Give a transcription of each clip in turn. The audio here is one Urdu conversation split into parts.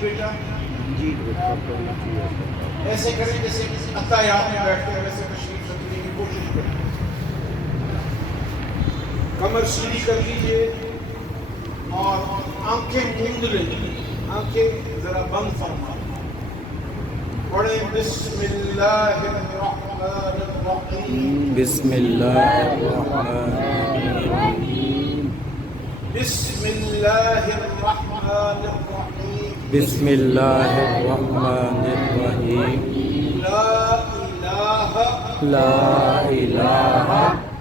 بیٹا ایسے کریں جیسے عطایات میں بیٹھتے ہیں ویسے تشریف رکھنے کی کوشش کریں. کمر سیدھی کر لیجئے اور آنکھیں موند لیجئے, آنکھیں ذرا بند فرما. پڑھیں بسم اللہ الرحمن الرحیم. بسم اللہ الرحمن الرحیم. بسم اللہ الرحمن الرحیم. بسم اللہ الرحمن الرحیم. لا الہ لا الہ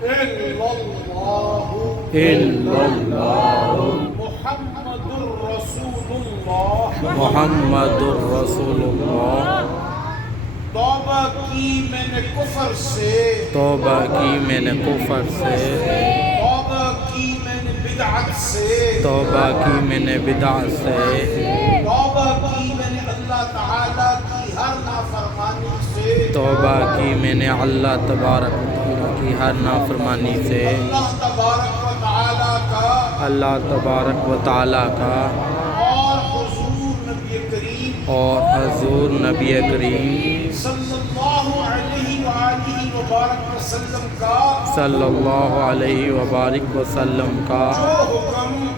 الا اللہ الا اللہ محمد رسول اللہ. محمد الرسول اللہ. توبہ کی میں نے کفر سے, توبہ کی میں نے کفر سے, توبہ کی میں نے بدعت سے, توبہ کی میں نے بدعت سے, توبہ کی میں نے اللہ تعالیٰ کی ہر نافرمانی سے, توبہ کی میں نے اللہ تبارک و تعالیٰ کی ہر نافرمانی سے, اللہ تبارک و تعالیٰ کا اللہ تبارک و تعالیٰ کا اور حضور نبی کریم اور حضور نبی کریم صلی اللہ علیہ وآلہ وبارک وسلم کا صلی اللہ علیہ وبارک وسلم کا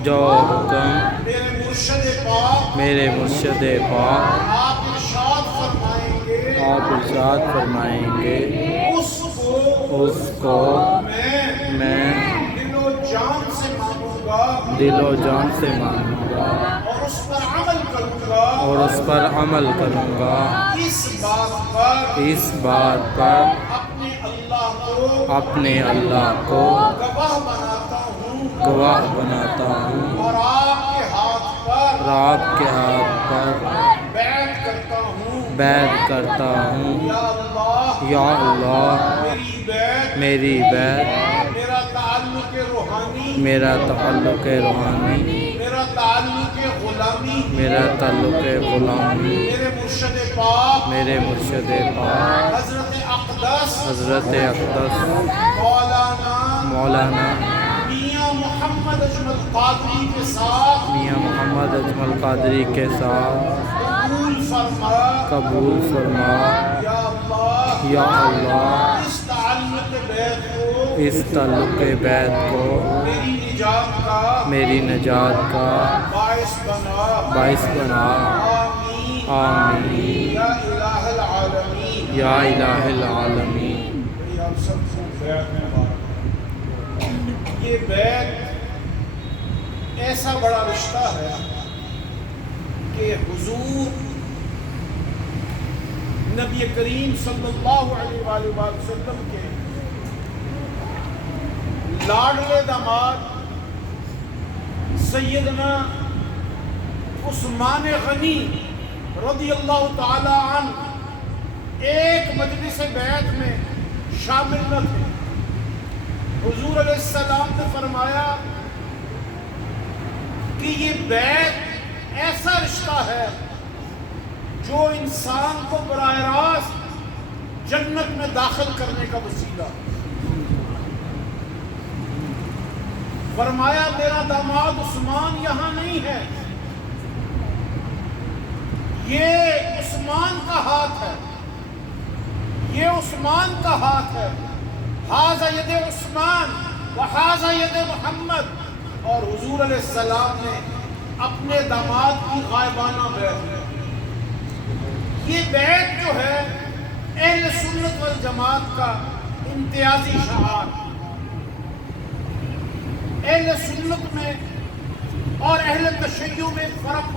جو حکم میرے مرشد پاک میرے مرشد پاک آپ ارشاد فرمائیں گے, آپ ارشاد فرمائیں گے, اس کو میں دل و جان سے مانوں گا دل و جان سے مانوں گا اور اس پر عمل کروں گا, اور اس پر عمل کروں گا. اس بات پر اپنے اپنے اللہ کو گواہ بناتا ہوں اور اور آپ کے ہاتھ پر بیعت کرتا ہوں. یا اللہ میری بیعت, میرا تعلق روحانی, میرا تعلق روحانی, میرا تعلق غلامی میرا تعلق غلامی میرے مرشد پاک میرے مرشد پاک حضرت اقدس حضرت اقدس مولانا مولانا میاں محمد اجمل قادری کے ساتھ میاں محمد اجمل قادری کے ساتھ قبول فرما. قبول فرما. یا یا اللہ اللہ اس تعلق بیعت کو, اس تعلق بیعت کو میری نجات کا باعث بنا. آمین آمین. یا الہ العالمین. یا الہ العالمین. آپ سب کو بیعت میں بات. یہ بیعت ایسا بڑا رشتہ ہے کہ حضور نبی کریم صلی اللہ علیہ وآلہ وسلم کے لاڈلے داماد سیدنا عثمان غنی رضی اللہ تعالی عنہ ایک مجلس بیعت میں شامل نہ تھے. حضور علیہ السلام نے فرمایا کہ یہ بیعت ایسا رشتہ ہے جو انسان کو براہ راست جنت میں داخل کرنے کا وسیلہ. فرمایا میرا داماد عثمان یہاں نہیں ہے, یہ عثمان کا ہاتھ ہے, یہ عثمان کا ہاتھ ہے. ھذا ید عثمان وھذا ید محمد. اور حضور علیہ السلام نے اپنے داماد کی غائبانہ بیعت. یہ بیعت جو ہے اہل سنت والجماعت کا امتیازی شعار. اہل سنت میں اور اہل تشیع میں فرق.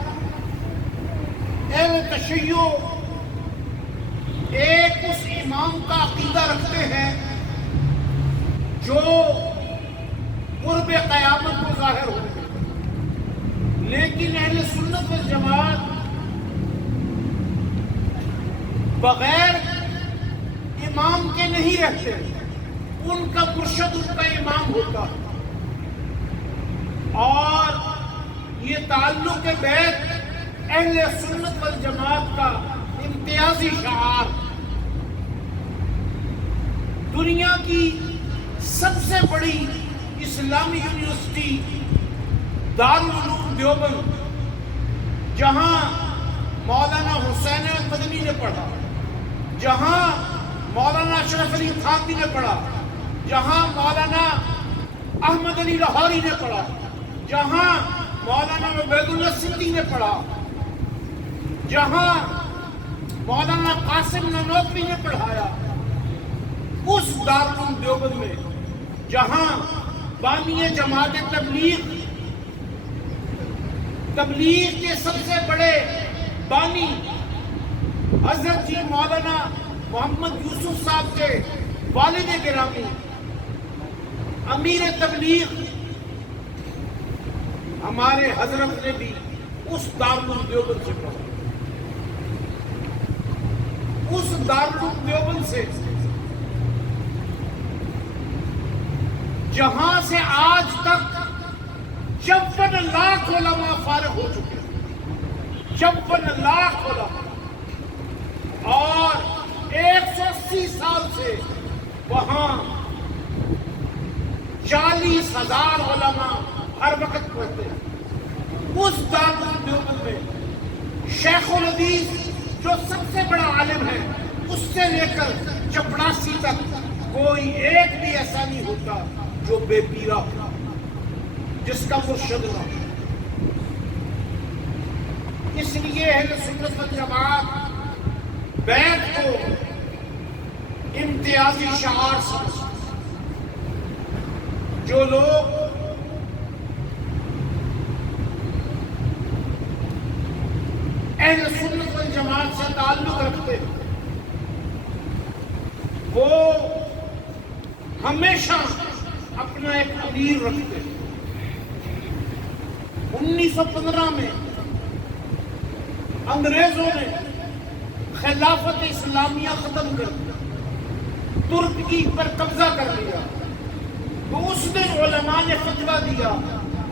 اہل تشیع ایک اس امام کا عقیدہ رکھتے ہیں جو قرب قیامت کو ظاہر ہو گئے, لیکن اہل سنت والجماعت بغیر امام کے نہیں رہتے, ان کا مرشد ان کا امام ہوتا. اور یہ تعلق بیعت اہل سنت والجماعت کا امتیازی شعار. دنیا کی سب سے بڑی اسلامی یونیورسٹی دارالعلوم دیوبند, جہاں مولانا حسین مدنی نے پڑھا، جہاں مولانا اشرف علی تھانوی نے پڑھا، جہاں مولانا احمد علی لاہوری نے پڑھا، جہاں مولانا عبید اللہ سندھی نے پڑھا، جہاں مولانا قاسم نانوتوی نے پڑھایا، اس دارالعلوم دیوبند میں جہاں بانی جماعت تبلیغ کے سب سے بڑے بانی حضرت جی مولانا محمد یوسف صاحب کے والد گرامی امیر تبلیغ ہمارے حضرت نے بھی اس دارالعلوم دیوبند سے پڑھا، اس دارالعلوم دیوبند سے جہاں سے آج تک 56 لاکھ علماء فارغ ہو چکے ہیں، 56 لاکھ علماء، اور 180 سال سے وہاں 40,000 علماء ہر وقت پڑھتے ہیں۔ اس دارالعلوم دیوبند میں شیخ الحدیث جو سب سے بڑا عالم ہے، اس سے لے کر چپڑاسی تک کوئی ایک بھی ایسا نہیں ہوتا جو بے پیرا ہو، جس کا مرشد نہ ہو۔ اس لیے اہل سنت والجماعت بیعت کو امتیازی شعار سمجھتے ہیں۔ جو لوگ اہل سنت والجماعت سے تعلق رکھتے ہیں وہ ہمیشہ اپنا ایک امیر رکھتے ہیں۔ 1915 میں انگریزوں نے خلافت اسلامیہ ختم کر دیا، ترکی پر قبضہ کر لیا، تو اس دن علماء نے فتویٰ دیا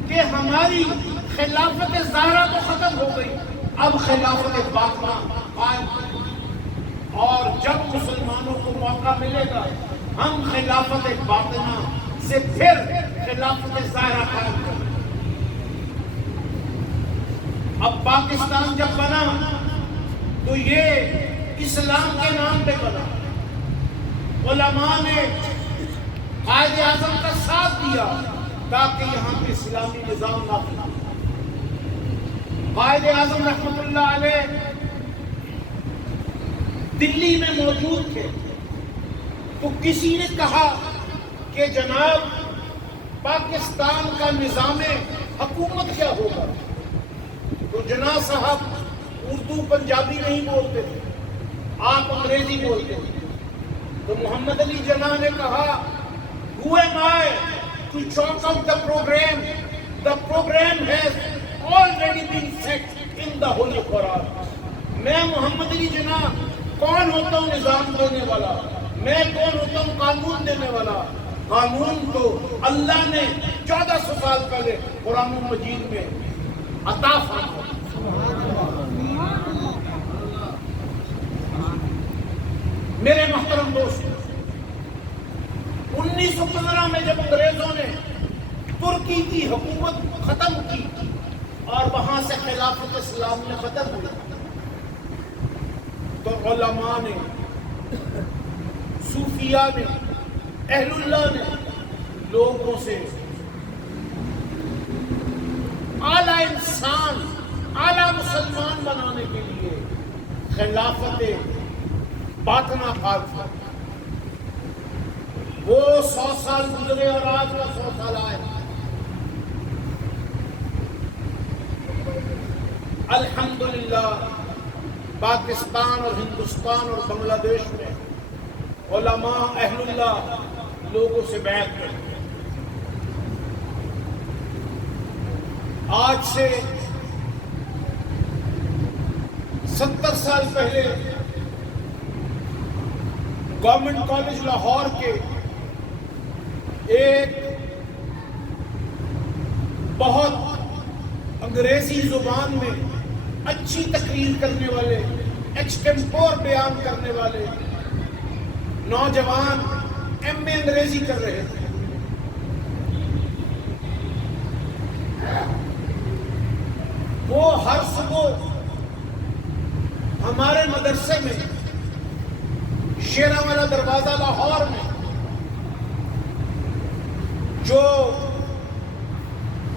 کہ ہماری خلافت ظاہرہ تو ختم ہو گئی، اب خلافت باطنہ قائم کریں، اور جب مسلمانوں کو موقع ملے گا ہم خلافت باطنہ سے پھر خلافت ظاہرہ قائم کریں۔ اب پاکستان جب بنا تو یہ اسلام کے نام پہ بنا، علماء نے قائد اعظم کا ساتھ دیا تاکہ یہاں پہ اسلامی نظام نافذ ہو۔ قائد اعظم رحمۃ اللہ علیہ دلی میں موجود تھے تو کسی نے کہا کہ جناب پاکستان کا نظام حکومت کیا ہوگا؟ تو جناح صاحب اردو پنجابی نہیں بولتے تھے، آپ انگریزی بولتے تھے، تو محمد علی جناح نے کہا Who am I to chalk out the program? The program has already been set in the Holy Quran. میں محمد علی جناح کون ہوتا ہوں نظام دینے والا؟ میں کون ہوتا ہوں قانون دینے والا؟ قانون تو اللہ نے 1400 سال پہلے قرآن مجید میں عطا فرمایا۔ میرے محترم دوست، 1915 میں جب انگریزوں نے ترکی کی حکومت ختم کی اور وہاں سے خلافت اسلام میں ختم ہوئی، تو علماء نے، صوفیاء نے، اہل اللہ نے لوگوں سے اعلیٰ انسان، اعلیٰ مسلمان بنانے کے لیے خلافت باطنہ قائم کیا۔ وہ 100 سال گزرے اور آج کا 100 سال آئے۔ الحمدللہ پاکستان اور ہندوستان اور بنگلہ دیش میں علماء اہل اللہ لوگوں سے بیعت کرتے ہیں۔ آج سے 70 سال پہلے گورنمنٹ کالج لاہور کے ایک بہت انگریزی زبان میں اچھی تقریر کرنے والے، ایکسٹمپور بیان کرنے والے نوجوان ایم اے انگریزی کر رہے تھے۔ وہ ہر صبح ہمارے مدرسے میں شیراں والا دروازہ لاہور میں جو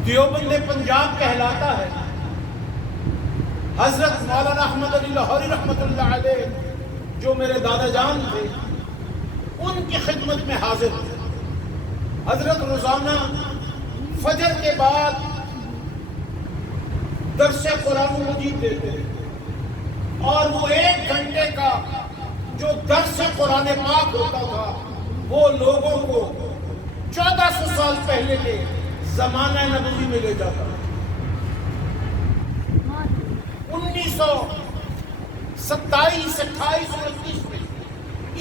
دیوبند پنجاب کہلاتا ہے، حضرت مولانا احمد علی لاہوری رحمۃ اللہ علیہ جو میرے دادا جان تھے، ان کی خدمت میں حاضر تھے۔ حضرت روزانہ فجر کے بعد درس قرآن مجید دیتے اور وہ 1 گھنٹے کا جو درس قرآن پاک ہوتا تھا وہ لوگوں کو 1400 سال پہلے کے زمانہ نبوی میں لے جاتا تھا۔ 1927 28 اور 29 میں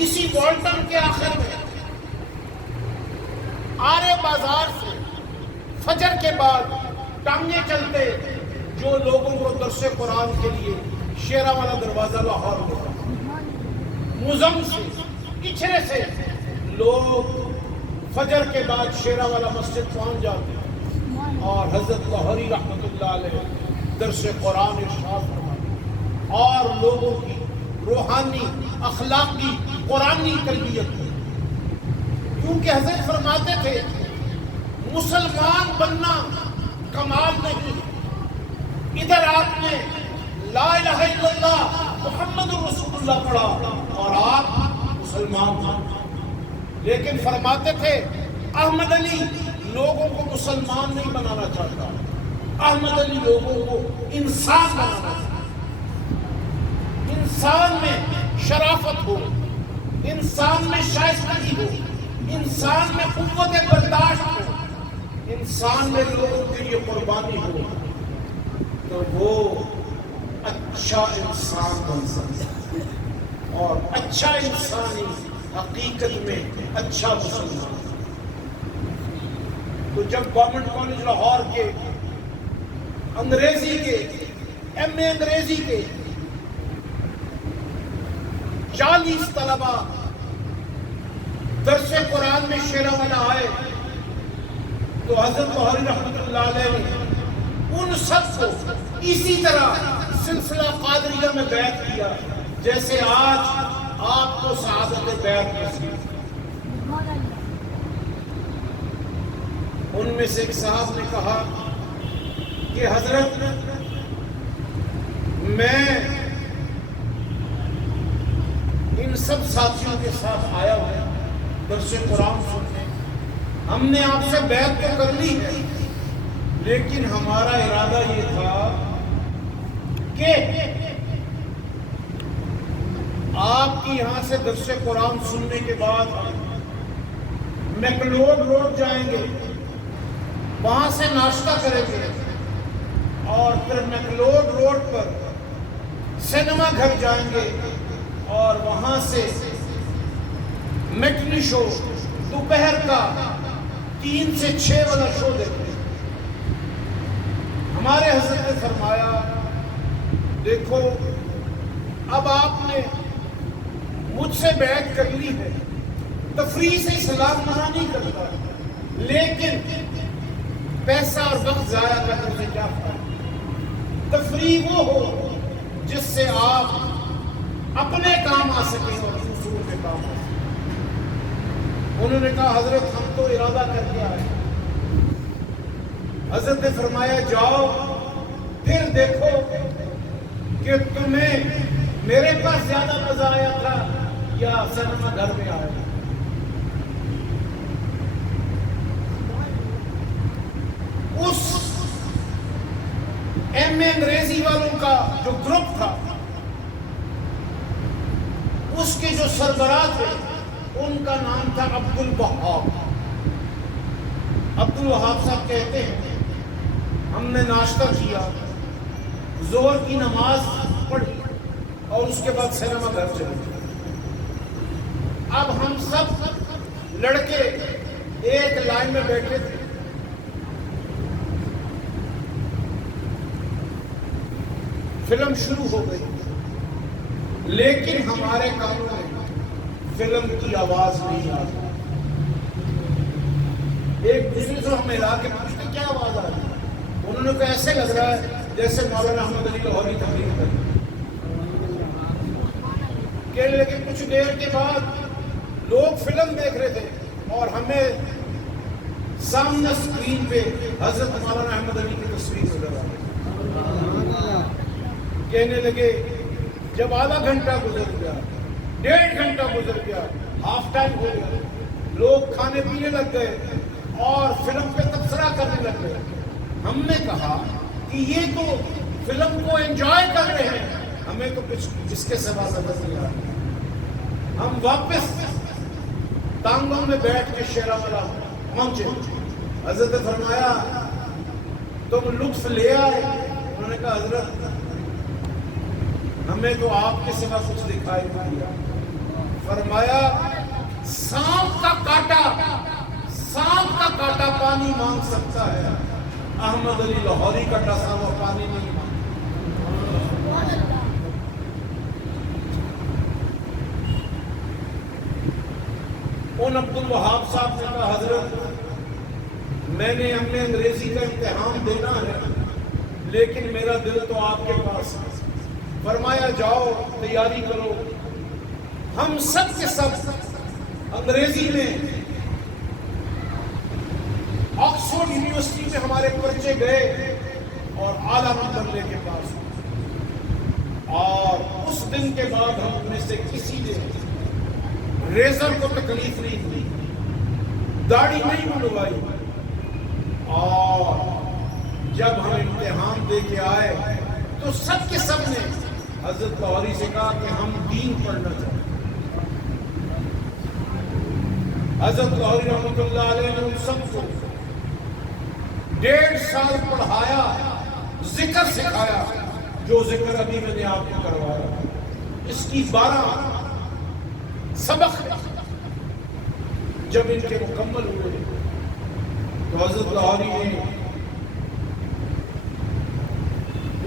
اسی والٹن کے آخر میں آرے بازار سے فجر کے بعد ٹانگے چلتے جو لوگوں کو درس قرآن کے لیے شیراں والا دروازہ لاہور میں مزم سے پچھڑے سے لوگ فجر کے بعد شیراں والا مسجد پہنچ جاتے ہیں اور حضرت لاہوری رحمۃ اللہ علیہ درس قرآن ارشاد فرماتے اور لوگوں کی روحانی اخلاقی قرآنی تربیت کی، کیونکہ حضرت فرماتے تھے مسلمان بننا کمال نہیں، ادھر آپ نے لا الہ الا اللہ محمد رسول اللہ پڑھا اور آپ مسلمان ہیں، لیکن فرماتے تھے احمد علی لوگوں کو مسلمان نہیں بنانا چاہتا، احمد علی لوگوں کو انسان بنانا چاہتا، انسان میں شرافت ہو، انسان میں شائستگی ہو، انسان میں قوت برداشت ہو، انسان میں لوگوں کے لیے قربانی ہو، تو وہ اچھا انسان بن سکتا ہے اور اچھا انسانی حقیقت میں اچھا مسلمان۔ تو جب گورنمنٹ کالج لاہور کے انگریزی کے ایم اے انگریزی کے 40 طلبہ درس قرآن میں شیراں والا آئے تو حضرت لاہوری رحمۃ اللہ علیہ نے ان سب کو اسی طرح سلسلہ قادریہ میں بیعت کیا جیسے آج آپ کو سعادت بیعت نصیب۔ ان میں سے ایک صاحب نے کہا کہ حضرت میں ان سب ساتھیوں کے ساتھ آیا ہوں درس قرآن سننے، ہم نے آپ سے بیعت تو کر لی ہے لیکن ہمارا ارادہ یہ تھا کہ آپ کی یہاں سے درس قرآن سننے کے بعد میکلوڈ روڈ جائیں گے، وہاں سے ناشتہ کریں گے اور پھر میکلوڈ روڈ پر سینما گھر جائیں گے اور وہاں سے میٹنی شو دوپہر کا 3 سے 6 والا شو دیکھیں۔ ہمارے حضرت نے فرمایا دیکھو اب آپ نے مجھ سے بیعت کر لی ہے، تفریح سے اسلام منع نہیں کرتا، لیکن پیسہ اور وقت ضائع کرنے سے کیا فائدہ؟ تفریح وہ ہو جس سے آپ اپنے کام آ سکیں اور دوسروں کے کام آ سکیں۔ انہوں نے کہا حضرت ہم تو ارادہ کر کے آئے۔ حضرت نے فرمایا جاؤ پھر دیکھو کہ تمہیں میرے پاس زیادہ مزہ آیا تھا یا سینما گھر میں آیا تھا۔ اس ایم اے انگریزی والوں کا جو گروپ تھا اس کے جو سربراہ تھے ان کا نام تھا عبد الوہاب۔ عبد الوہاب صاحب کہتے ہیں ہم نے ناشتہ کیا، ظہر کی نماز پڑھی اور اس کے بعد سینما گھر چلے گئے۔ اب ہم سب لڑکے ایک لائن میں بیٹھے تھے، فلم شروع ہو گئی لیکن ہمارے کانوں میں فلم کی آواز نہیں آ رہی۔ ایک دوسرے سے ہم ملا کے پوچھتے کیا آواز آ رہی ہے؟ انہوں نے کہا ایسے لگ رہا ہے جیسے مولانا احمد علی لاہوری تقریر کر رہے ہیں۔ کہنے لگے کچھ دیر کے بعد لوگ فلم دیکھ رہے تھے اور ہمیں سامنے اسکرین پہ حضرت مولانا احمد علی کی تصویر نظر آ گئی. کہنے لگے جب آدھا گھنٹہ گزر گیا، 1.5 گھنٹہ گزر گیا، ہاف ٹائم ہو گیا، لوگ کھانے پینے لگ گئے اور فلم پہ تبصرہ کرنے لگ گئے. ہم نے کہا کہ یہ تو فلم کو انجوائے کر رہے ہیں، ہمیں تو کچھ اس کے سوا نظر نہیں آ رہا. ہم واپس ٹانگوں میں بیٹھ کے شیرا والا پہنچے. حضرت نے فرمایا تم لطف لے آئے؟ انہوں نے کہا حضرت ہمیں تو آپ کے سوا کچھ دکھائی نہیں دیا. فرمایا سانپ کا کاٹا پانی مانگ سکتا ہے، احمد علی لاہوری کا ڈسا ہوا پانی نہیں مانگتا. ان عبد الوہاب صاحب نے کہا حضرت میں نے ہم نے انگریزی کا امتحان دینا ہے لیکن میرا دل تو آپ کے پاس ہے. فرمایا جاؤ تیاری کرو. ہم سب کے سب انگریزی میں آکسفورڈ یونیورسٹی میں ہمارے پرچے گئے اور اعلیٰ نمبر لے کے پاس. اور اس دن کے بعد ہم میں سے کسی نے ریزر کو تکلیف نہیں دی، داڑھی نہیں منڈوائی. اور جب ہم امتحان دے کے آئے تو سب کے سب نے حضرت لاہوری سے کہا کہ ہم دین پڑھنا چاہتے ہیں. حضرت لاہوری رحمۃ اللہ علیہ نے ان سب کو 1.5 سال پڑھایا، ذکر سکھایا، جو ذکر ابھی میں نے آپ کو کروایا. اس کی 12 سبق جب ان کے مکمل ہوئے تو حضرت لاہوری نے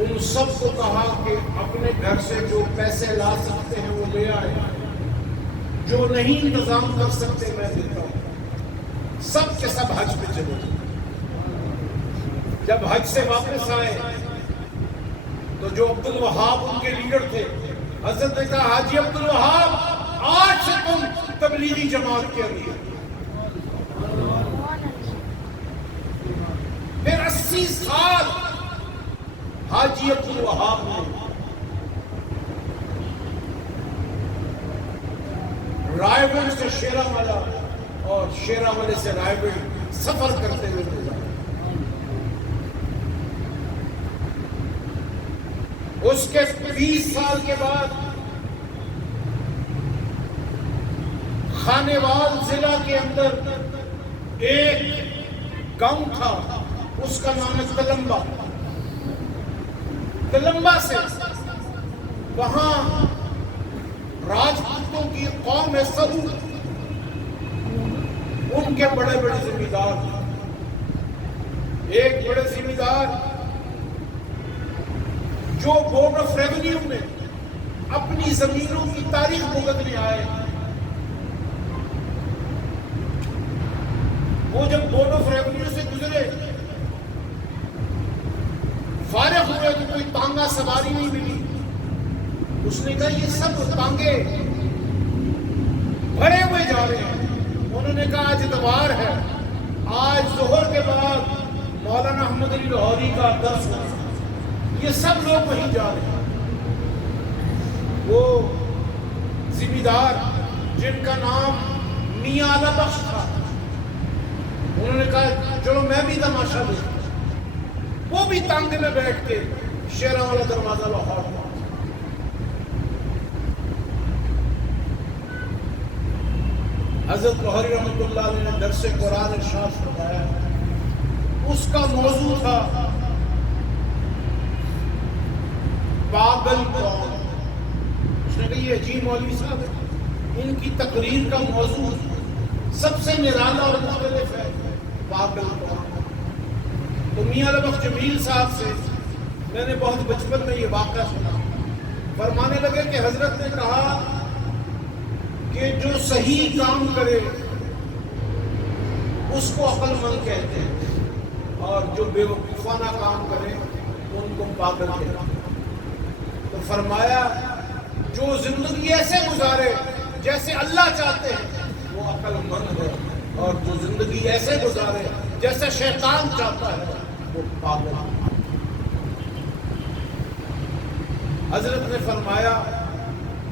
ان سب کو کہا کہ اپنے گھر سے جو پیسے لا سکتے ہیں وہ لے آئے، جو نہیں انتظام کر سکتے میں دیتا ہوں. سب کے سب حج پہ چلے. جب حج سے واپس آئے تو جو عبد الوہاب ان کے لیڈر تھے، حضرت نے کہا حاجی عبد الوہاب آج سے تم تبلیغی جماعت کے امیر. پھر 80 سال حاجی عبد الوہاب نے رائے گڑھ سے شیراوالا اور شیراوالے سے رائے گڑھ سفر کرتے ہوئے گزارا. اس کے 20 سال کے بعد خانیوال ضلع کے اندر ایک گاؤں تھا، اس کا نام ہے تلمبا. تلمبا سے وہاں راجپوتوں کی قوم ہے سبو، ان کے بڑے بڑے ذمہ دار تھے. ایک بڑے ذمہ دار جو بورڈ آف ریونیو میں اپنی زمینوں کی تاریخ بھگتنے آئے. وہ جب بورڈ آف ریونیو سے گزرے فارغ ہوئے تو کوئی تانگا سواری نہیں ملی. اس نے کہا یہ سب تانگے بھرے ہوئے جا رہے ہیں. انہوں نے کہا آج اتوار ہے، آج ظہر کے بعد مولانا احمد علی لاہوری کا درس ہے، یہ سب لوگ وہیں جا رہے ہیں. وہ ذمہ دار جن کا نام میاں اعلی بخش تھا، انہوں نے کہا چلو میں بھی تماشا دیکھتا. وہ بھی تانگے میں بیٹھ کے شیراوالا دروازہ لاہور پہنچے. حضرت لاہوری رحمۃ اللہ علیہ نے درس قرآن ارشاد فرمایا. اس کا موضوع تھا پاگل قوم. اس نے کہا یہ عجیب مولوی صاحب ہے، ان کی تقریر کا موضوع سب سے نرالا اور مختلف ہے، پاگل قوم. تو میاں لبخ جمیل صاحب سے میں نے بہت بچپن میں یہ واقعہ سنا. فرمانے لگے کہ حضرت نے کہا کہ جو صحیح کام کرے اس کو عقل مند کہتے ہیں اور جو بے وقوفانہ کام کرے ان کو پاگل کہتے ہیں. تو فرمایا جو زندگی ایسے گزارے جیسے اللہ چاہتے ہیں وہ عقل مند ہے، اور جو زندگی ایسے گزارے جیسے شیطان چاہتا ہے وہ پاگل ہے۔ حضرت نے فرمایا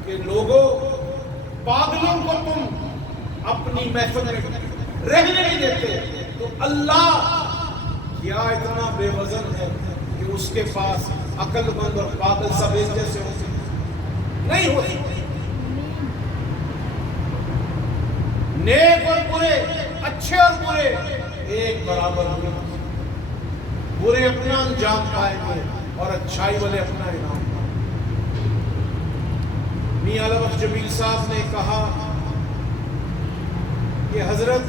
کہ لوگوں، پاگلوں کو تم اپنی محفل میں رہنے نہیں دیتے تو اللہ کیا اتنا بے وزن ہے کہ اس کے پاس عقل مند اور پاگل سب ایک جیسے ہو سکتے نہیں ہوتے۔ نیک اور برے، اچھے اور برے ایک برابر ہوئے، برے اپنا انجام پائیں گے اور اچھائی والے اپنا انعام پائیں گے۔ میاں علامہ بخش جمیل صاحب نے کہا کہ حضرت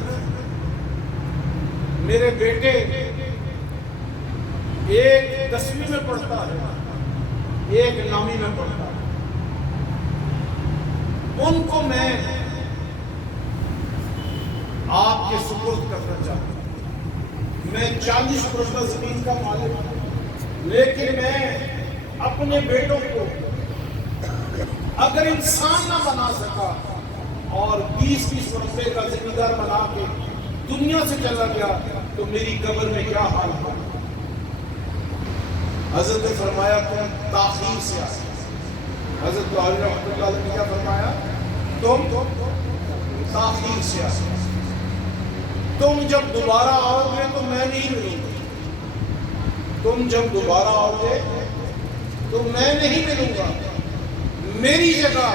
میرے بیٹے ایک 10ویں میں پڑھتا ہے، ایک 9ویں میں پڑھتا ہے، ان کو میں آپ کے سپرد کرنا چاہتا ہوں۔ میں 40 پرسنل زمین کا مالک ہوں، لیکن میں اپنے بیٹوں کو اگر انسان نہ بنا سکا اور 20 روپے کا ذمہ دار بنا کے دنیا سے چلا گیا تو میری قبر میں کیا حال ہو۔ حضرت نے فرمایا تم تاخیر سے آئے۔ حضرت بخاری رحمۃ اللہ علیہ نے کیا فرمایا؟ تم تاخیر سے آئے، تم جب دوبارہ آؤ گے تو میں نہیں ملوں گا، تم جب دوبارہ آؤ گے تو میں نہیں ملوں گا۔ میری جگہ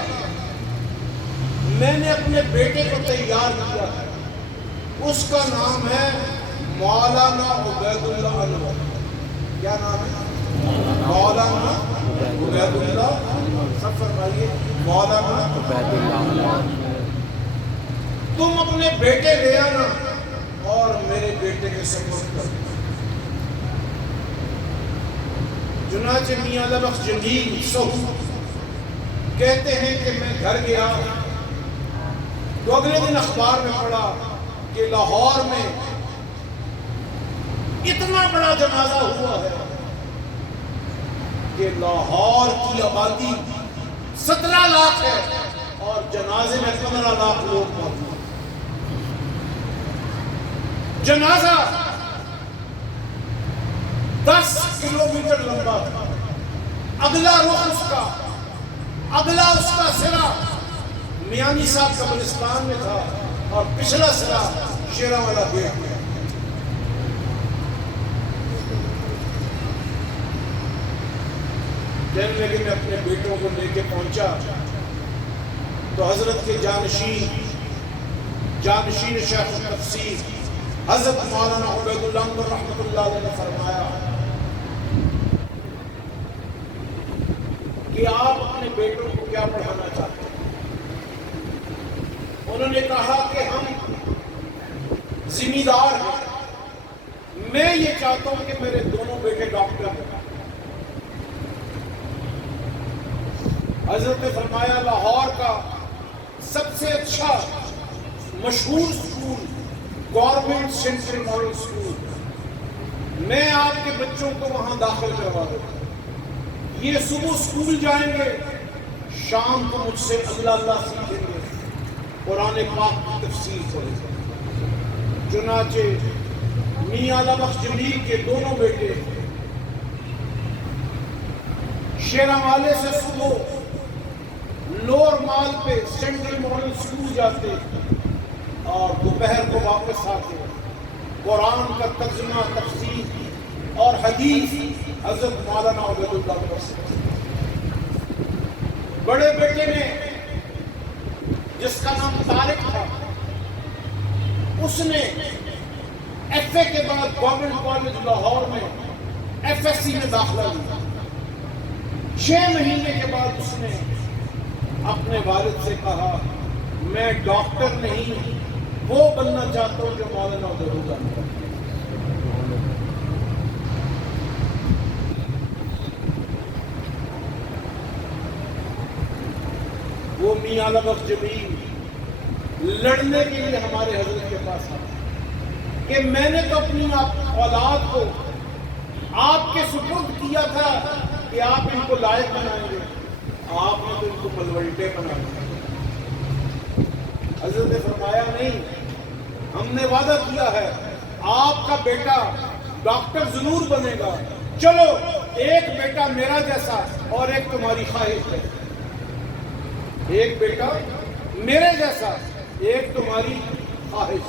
میں نے اپنے بیٹے کو تیار کیا ہے، اس کا نام ہے مولانا عبید اللہ انور۔ کیا نام ہے؟ مولانا عبید اللہ، سب فرمائیے مولانا عبید اللہ۔ تم اپنے بیٹے لے آنا اور میرے بیٹے کے سپرد کر دو۔ چنانچہ میاں علامہ بخش جمیل صاحب کہتے ہیں کہ میں گھر گیا تو اگلے دن اخبار میں پڑھا کہ لاہور میں اتنا بڑا جنازہ ہوا ہے کہ لاہور کی آبادی 17 لاکھ ہے اور جنازے میں 15 لاکھ لوگ موجود ہیں۔ جنازہ 10 کلومیٹر لمبا تھا، اگلا رخ اس کا، اگلا اس کا سرا میانی صاحب قبرستان میں تھا اور پچھلا سرا شیرا والا گیٹ میں۔ کہنے لگے میں اپنے بیٹوں کو لے کے پہنچا تو حضرت کے جانشین شیخ التفسیر حضرت مولانا عبید اللہ انور رحمۃ اللہ علیہ نے فرمایا کہ آپ اپنے بیٹوں کو کیا پڑھانا چاہتے ہیں؟ انہوں نے کہا کہ ہم ذمہ دار ہیں، میں یہ چاہتا ہوں کہ میرے دونوں بیٹے ڈاکٹر ہوں۔ حضرت نے فرمایا لاہور کا سب سے اچھا مشہور school government central model school, میں آپ کے بچوں کو وہاں داخل کروا دوں گا۔ یہ صبح اسکول جائیں گے، شام کو مجھ سے اللہ اللہ سیکھیں گے، قرآن پاک کی تفسیر کریں گے۔ چنانچہ میاں علامہ بخش جمیل کے دونوں بیٹے شیرامالے سے صبح لور مال پہ سینٹرل ماڈل اسکول جاتے اور دوپہر کو واپس آتے قرآن کا ترجمہ، تفسیر اور حدیث حضرت مولانا عبید اللہ انور سے۔ بڑے بیٹے نے جس کا نام طارق تھا، اس نے ایف اے کے بعد گورنمنٹ کالج لاہور میں ایف ایس سی میں داخلہ لیا۔ 6 مہینے کے بعد اس نے اپنے والد سے کہا میں ڈاکٹر نہیں وہ بننا چاہتا ہوں جو مولانا عبید اللہ انور۔ وہ میاں علامہ بخش جمیل لڑنے کے لیے ہمارے حضرت کے پاس آئے کہ میں نے تو اپنی اولاد کو آپ کے سپرد کیا تھا کہ آپ ان کو لائق بنائیں گے، آپ نے تو ان کو ملوٹے بنانا. حضرت نے فرمایا نہیں، ہم نے وعدہ کیا ہے آپ کا بیٹا ڈاکٹر ضرور بنے گا، چلو ایک بیٹا میرا جیسا اور ایک تمہاری خواہش ہے. ایک بیٹا میرے جیسا، ایک تمہاری خواہش.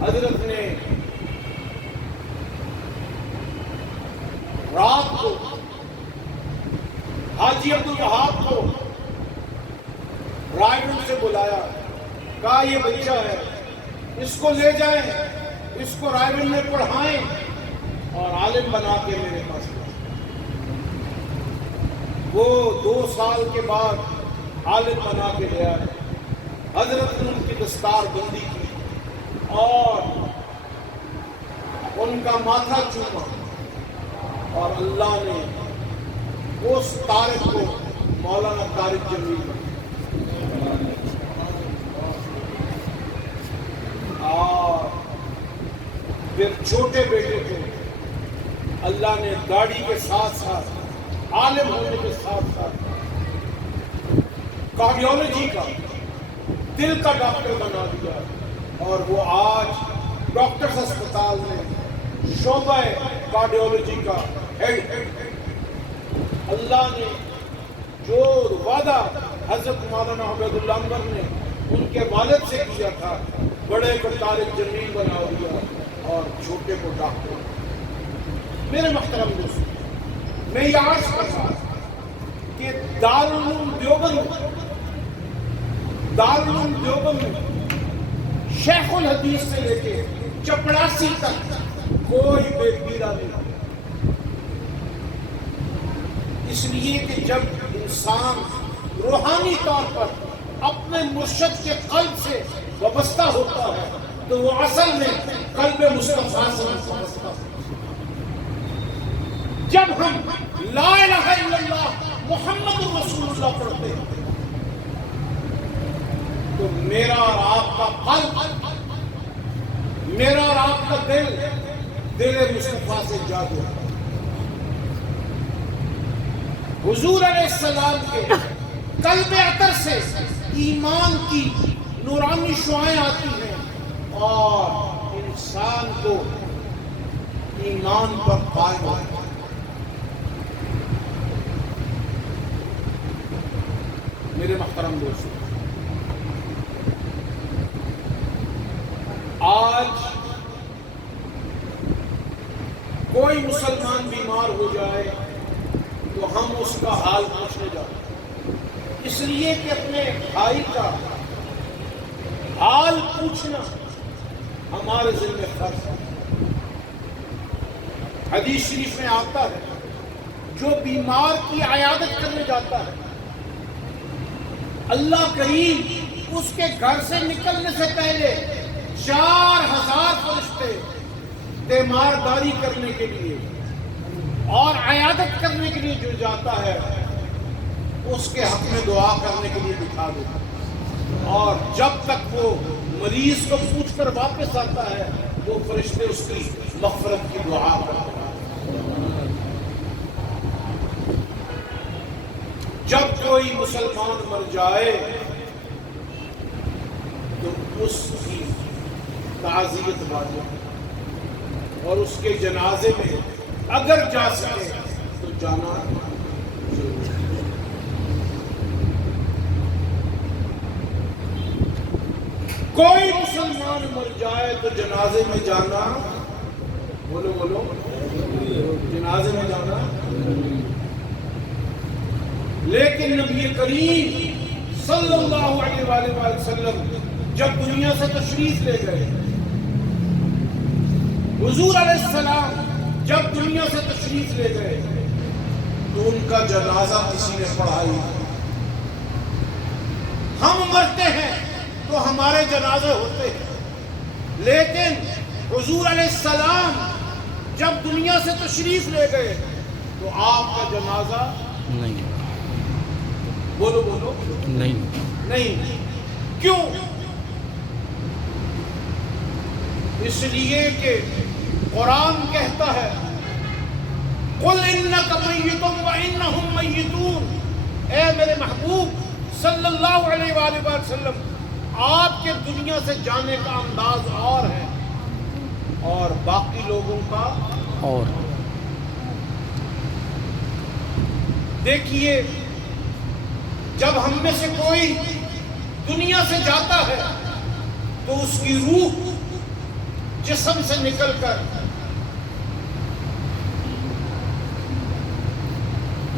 حضرت نے رات کو حاجی عبدالوہاب کو رائے گڑھ سے بلایا، کہا یہ بچہ ہے، اس کو لے جائیں، اس کو رائے گڑھ میں پڑھائیں اور عالم بنا کے میرے پاس لائیں. وہ 2 سال کے بعد عالم بنا کے لے آئے. حضرت نے ان کی دستار بندی کی اور ان کا ماتھا چوما، اور اللہ نے اس طارق کو مولانا طارق جمیل بنا. اور پھر چھوٹے بیٹے کو اللہ نے داڑھی کے ساتھ ساتھ، عالم ہونے کے ساتھ ساتھ کارڈیولوجی کا، دل کا ڈاکٹر بنا دیا، اور وہ آج ڈاکٹرز اسپتال میں شعبہ کارڈیولوجی کا ہیڈ. اللہ نے جو وعدہ حضرت مولانا عبید اللہ عنور نے ان کے والد سے کیا تھا، بڑے کو طارق جمیل بنا دیا اور چھوٹے کو ڈاکٹر. میرے محترم دوست، میں یہ عرض کر رہا کہ دارالعلوم دیوبند میں شیخ الحدیث سے لے کے چپڑاسی تک کوئی بے پیرا نہیں. اس لیے کہ جب انسان روحانی طور پر اپنے مرشد کے قلب سے وابستہ ہوتا ہے تو وہ اصل میں قلب مصطفیٰ سے وابستہ ہوتا ہے. جب ہم لا الہ الا اللہ محمد رسول اللہ پڑھتے ہیں تو میرا اور آپ کا قلب، میرا اور آپ کا دل مصطفیٰ سے جاگ جاتا ہے. حضور علیہ السلام کے قلب عطر سے ایمان کی نورانی شعائیں آتی ہیں اور انسان کو ایمان پر قائم ہوتا ہے. میرے محترم دوست، آج کوئی مسلمان بیمار ہو جائے تو ہم اس کا حال پوچھنے جاتے ہیں، اس لیے کہ اپنے بھائی کا حال پوچھنا ہمارے ذمہ فرض ہے. حدیث شریف میں آتا ہے جو بیمار کی عیادت کرنے جاتا ہے، اللہ کریم اس کے گھر سے نکلنے سے پہلے 4000 فرشتے تیمارداری کرنے کے لیے اور عیادت کرنے کے لیے جو جاتا ہے اس کے حق میں دعا کرنے کے لیے دکھا دیتا ہے. اور جب تک وہ مریض کو پوچھ کر واپس آتا ہے وہ فرشتے اس کی مغفرت کی دعا کرتے ہیں. جب کوئی مسلمان مر جائے تو اس کی تعزیت واجب اور اس کے جنازے میں اگر جا سکے تو جانا ضرور. کوئی مسلمان مر جائے تو جنازے میں جانا، بولو جنازے میں جانا. لیکن نبی کریم صلی اللہ علیہ وآلہ وسلم جب دنیا سے تشریف لے گئے، حضور علیہ السلام جب دنیا سے تشریف لے گئے تو ان کا جنازہ کسی نے پڑھائی. ہم مرتے ہیں تو ہمارے جنازے ہوتے ہیں، لیکن حضور علیہ السلام جب دنیا سے تشریف لے گئے تو آپ کا جنازہ نہیں. بولو نہیں. کیوں؟ اس لیے کہ قرآن کہتا ہے قُلْ إِنَّكَ مَيِّتٌ وَإِنَّهُمْ مَيِّتُونَ، اے میرے محبوب صلی اللہ علیہ وآلہ وسلم آپ کے دنیا سے جانے کا انداز اور ہے اور باقی لوگوں کا اور دیکھیے جب ہم میں سے کوئی دنیا سے جاتا ہے تو اس کی روح جسم سے نکل کر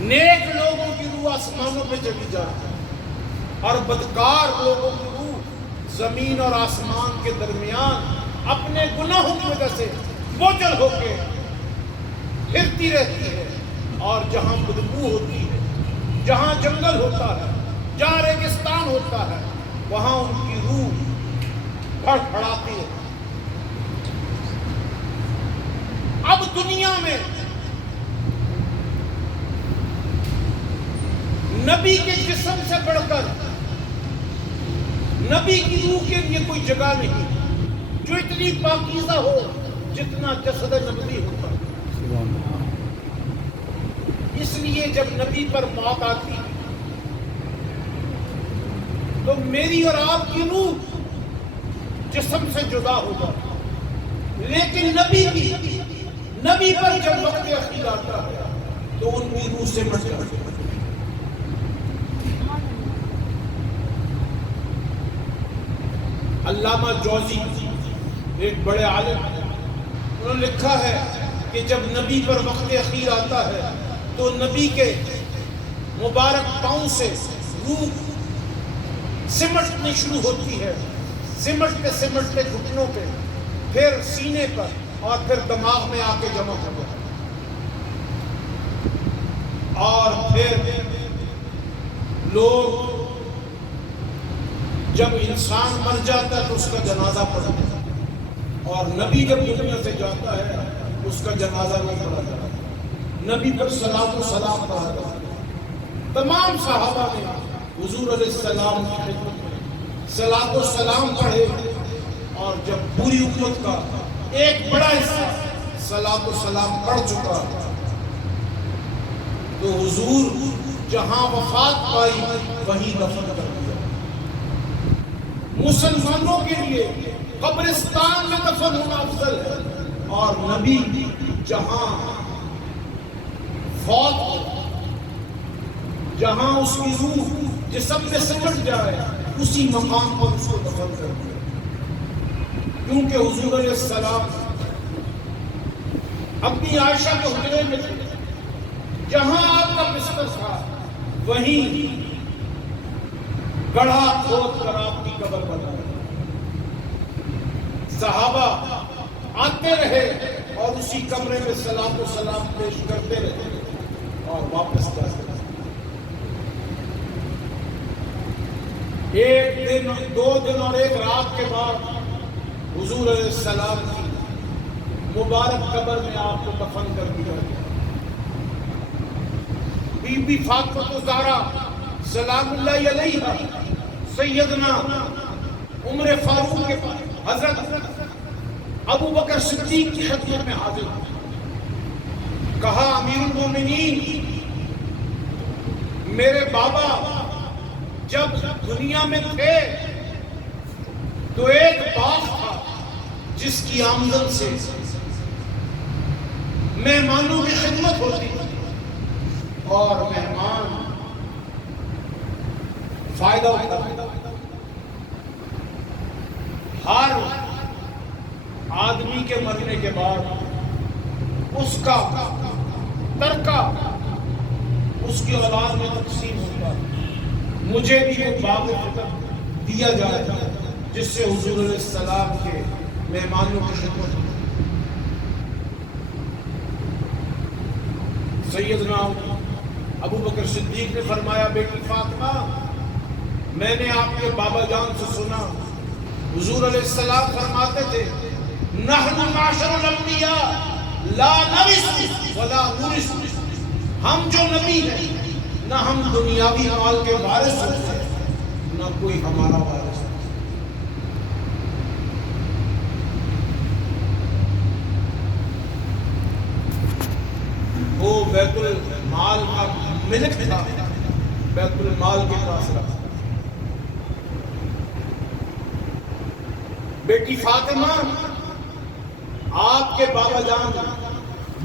نیک لوگوں کی روح آسمانوں پہ چلی جاتی ہے اور بدکار لوگوں کی روح زمین اور آسمان کے درمیان اپنے گناہوں کی وجہ سے بوجھل ہو کے پھرتی رہتی ہے اور جہاں بدبو ہوتی ہے، جہاں جنگل ہوتا ہے، جہاں ریگستان ہوتا ہے، وہاں ان کی روح پھڑپھڑاتی ہے۔ اب دنیا میں نبی کے جسم سے بڑھ کر نبی کی روح کے لیے کوئی جگہ نہیں جو اتنی پاکیزہ ہو جتنا جسد نبوی ہوتا ہے۔ اس لیے جب نبی پر موت آتی تو میری اور آپ کی روح جسم سے جدا ہو جاتی، لیکن نبی پر جب وقت اخیر آتا ہے تو ان کی روح سے مٹ جاتی ہے۔ علامہ جوزی ایک بڑے عالم انہوں نے لکھا ہے کہ جب نبی پر وقت اخیر آتا ہے تو نبی کے مبارک پاؤں سے روح سمٹنی شروع ہوتی ہے، سمٹتے سمٹتے گھٹنوں پہ، پھر سینے پر اور پھر دماغ میں آ کے جمع ہو جاتا ہے، اور پھر لوگ جب انسان مر جاتا ہے تو اس کا جنازہ پڑھتے ہیں، اور نبی جب دنیا سے جاتا ہے اس کا جنازہ نہیں پڑھا جاتا، نبی پر صلاۃ و سلام پڑھا جاتا ہے۔ تمام صحابہ نے حضور علیہ السلام کی خدمت میں صلاۃ و سلام پڑھے، اور جب پوری امت کا ایک بڑا حصہ صلاۃ و سلام پڑھ چکا تو حضور جہاں وفات پائی وہیں دفن کر دیا۔ مسلمانوں کے لیے قبرستان میں دفن ہونا افضل ہے، اور نبی جہاں فوت ہو، جہاں اس کی روح جسم میں سمٹ جائے اسی مقام پر اس کو دفن کر دیا، کیونکہ حضور علیہ السلام اپنی عائشہ کے حجرے میں تھے، جہاں آپ کا بستر تھا وہیں گڑھا کھود کر آپ کی قبر بنائی۔ صحابہ آتے رہے اور اسی کمرے میں صلاۃ و سلام پیش کرتے رہے اور واپس جاتے رہے۔ ایک دن، 2 دن اور 1 رات کے بعد حضور علیہ السلام کی مبارک قبر میں آپ کو دفن کر دیا گیا۔ بی بی فاطمہ الزہرا سلام اللہ علیہا سیدنا عمر فاروق کے پاس حضرت ابو بکر صدیق کی خدمت میں حاضر ہوئے، کہا امیر المومنین، میرے بابا جب دنیا میں تھے تو ایک باغ تھا جس کی آمدن سے مہمانوں کی خدمت ہوتی تھی اور مہمان فائدہ اٹھاتے۔ ہر آدمی کے مرنے کے بعد اس کا ترکہ اس کی اولاد میں تقسیم ہوتا، مجھے بھی ایک باغ خطر دیا جائے جس سے حضور علیہ السلام کے مہمانوں کی خدمت ہوتی۔ سیدنا ابو بکر صدیق نے فرمایا، بیٹی فاطمہ، میں نے آپ کے بابا جان سے سنا حضور علیہ السلام فرماتے تھے، نحن معاشر الانبیاء لا نرث ولا نورث، ہم جو نبی ہیں نہ ہم دنیاوی مال کے وارث ہوتے ہیں نہ کوئی ہمارا وارث ہوتا۔ وہ بیت المال کا ملک تھا، بیت المال کے پاس رکھا. بیٹی فاطمہ آپ کے بابا جان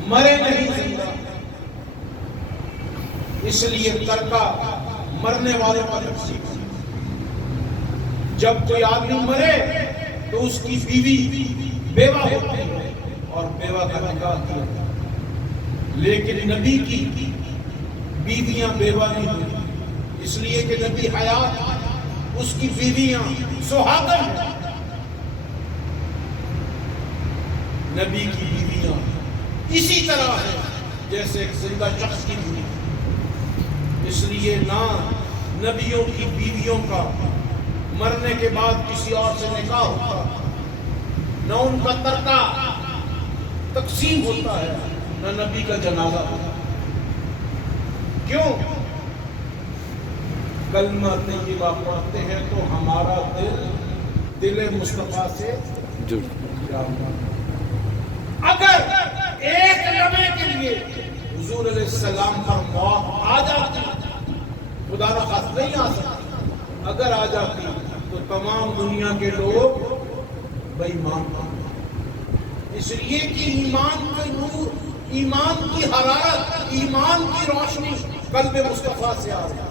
مرے نہیں زندہ، اس لیے ترکہ مرنے والوں کا تقسیم. جب کوئی آدمی مرے تو اس کی بیوی بیوہ ہوتی ہے اور بیوہ کا نکاح کیا. لیکن نبی کی بیویاں بیوہ نہیں ہوئی، اس لیے کہ نبی حیات اس کی بیویاں سہاگن ہیں. نبی کی بیویاں اسی طرح ہیں جیسے ایک زندہ شخص کی بیوی. اس لیے نہ نبیوں کی بیویوں کا مرنے کے بعد کسی اور سے نکاح ہوتا، نہ ان کا ترکہ تقسیم ہوتا ہے، نہ نبی کا جنازہ ہوتا. کیوں؟ کلمہ طیبہ پڑھتے ہیں تو ہمارا دل مصطفیٰ سے جڑ. اگر ایک لمحے کے لیے حضور علیہ السلام پر موت آ جاتی، خدا نخواستہ نہیں آ سکتی، اگر آ جاتی تو تمام دنیا کے لوگ بے ایمان ہوتے. اس لیے کہ ایمان کا نور، ایمان کی حرارت، ایمان کی روشنی قلب مصطفیٰ سے آ رہی ہے.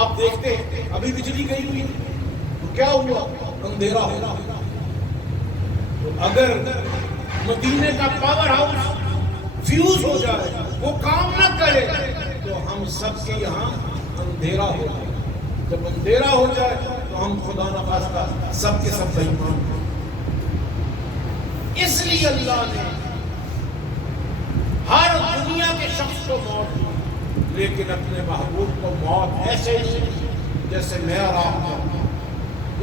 آپ دیکھتے ہیں ابھی بجلی گئی ہوئی تو کیا ہوا؟ اندھیرا ہوا. تو اگر مدینے کا پاور ہاؤس فیوز ہو جائے، وہ کام نہ کرے، تو ہم سب کے یہاں اندھیرا ہو جائے. جب اندھیرا ہو جائے تو ہم خدا نخواستہ سب کے سب بے ایمان ہیں. اس لیے اللہ نے ہر دنیا کے شخص کو موت دی، لیکن اپنے محبوب کو موت ایسے ہی جیسے میں اور آپ کا.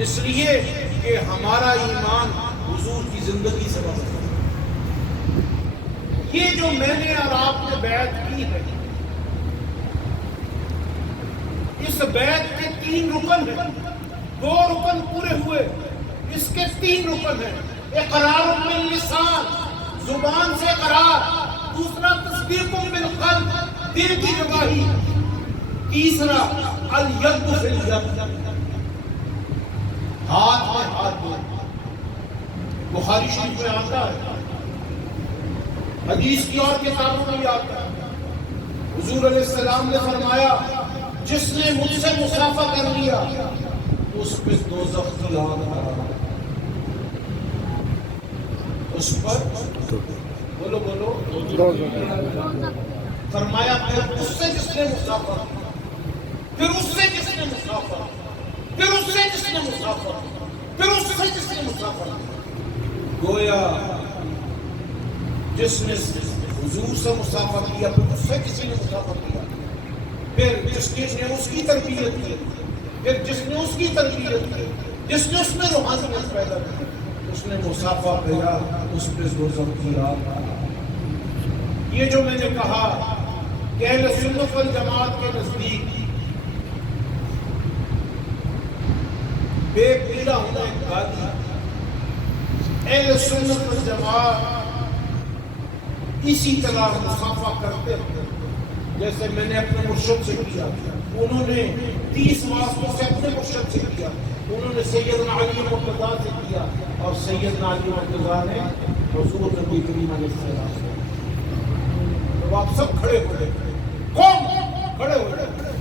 اس لیے کہ ہمارا ایمان حضور کی زندگی سے وابستہ ہے. یہ جو میں نے اور آپ نے بیعت کی ہے، اس بیعت کے 3 رکن ہیں. 2 رکن پورے ہوئے، اس کے 3 رکن ہیں. اقرار باللسان، زبان سے اقرار. دوسرا تصدیق بالقلب، دل کی گواہی. تیسرا الید فی الید، ہاتھ میں ہاتھ دو. بخاری شریف میں آتا ہے، حدیث کی اور کتابوں میں بھی آتا ہے. حضور علیہ السلام نے فرمایا جس نے مجھ سے مصافحہ کر لیا اس پہ دوزخ کی آگ حرام ہے. اس پر بولو فرمایا پھر اس سے جس نے مصافحہ، پھر اس سے جس نے مصافحہ، پھر اس سے جس نے مصافحہ، پھر اس سے جس نے مصافحہ. گویا جس نے حضور سے مصافحہ کیا، پھر اس سے کسی نے مصافحہ کیا، پھر جس نے اس کی تربیت کی، پھر جس نے اس کی تربیت کی، جس نے اس میں روحانیت پیدا کی، اس نے مصافحہ کیا، اس پہ دوزخ کی آگ. یہ جو میں نے کہا کہ اہل سنت والجماعت کے نزدیک بے پیلا ہونا ایک گالی. اہل سنت والجماعت اسی طرح مصافحہ کرتے ہیں جیسے میں نے اپنے مرشد سے کیا. انہوں نے 30 واسطوں سے اپنے مرشد سے کیا. انہوں نے سیدنا علی مرتضیٰ سے کیا اور سیدنا علی مرتضیٰ نے حضور نبی کریم علیہ السلام سے. تو آپ سب کھڑے ہوئے